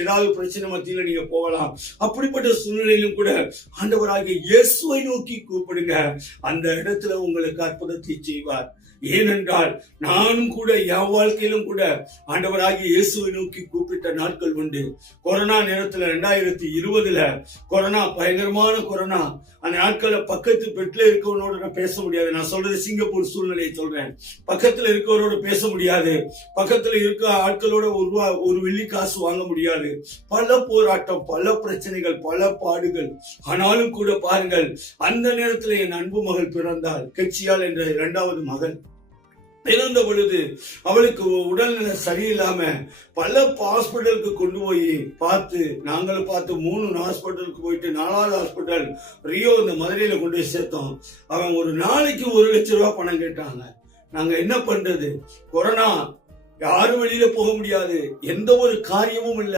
ஏதாவது பிரச்சனை மத்தியில நீங்க போகலாம். அப்படிப்பட்ட சூழ்நிலையிலும் கூட ஆண்டவராகிய இயேசுவை நோக்கி கூப்பிடுங்க. அந்த இடத்துல உங்களுக்கு அற்புதத்தை செய்வார். ஏனென்றால் நானும் கூட என் வாழ்க்கையிலும் கூட ஆண்டவராகிய இயேசுவை நோக்கி கூப்பிட்ட நாட்கள் உண்டு. கொரோனா நேரத்துல 2020 கொரோனா, பயங்கரமான கொரோனா. அந்த நாட்கள்ல பக்கத்து பெட்ல இருக்கவனோட நான் பேச முடியாது. நான் சொல்றது சிங்கப்பூர் சூழ்நிலையை சொல்றேன். பக்கத்துல இருக்கவரோட பேச முடியாது. பக்கத்துல இருக்க ஆட்களோட ஒரு வெள்ளி காசு வாங்க முடியாது. பல போராட்டம், பல பிரச்சனைகள், பல பாடுகள். ஆனாலும் கூட பாருங்கள், அந்த நேரத்துல என் அன்பு மகள் பிறந்தாள். கெச்சியால் என்ற 2வது மகள் பிறந்த பொழுது அவளுக்கு உடல்நிலை சரியில்லாம பல ஹாஸ்பிட்டலுக்கு கொண்டு போய் நாங்களும் பார்த்து 3 ஹாஸ்பிட்டலுக்கு போயிட்டு 4வது ஹாஸ்பிட்டல் ரியோ இந்த மதுரையில கொண்டு போய் சேர்த்தோம். அவன் ஒரு நாளைக்கு 1 லட்சம் ரூபாய் பணம் கேட்டாங்க. நாங்க என்ன பண்றது? கொரோனா, யாரும் வெளியில போக முடியாது, எந்த ஒரு காரியமும் இல்லை.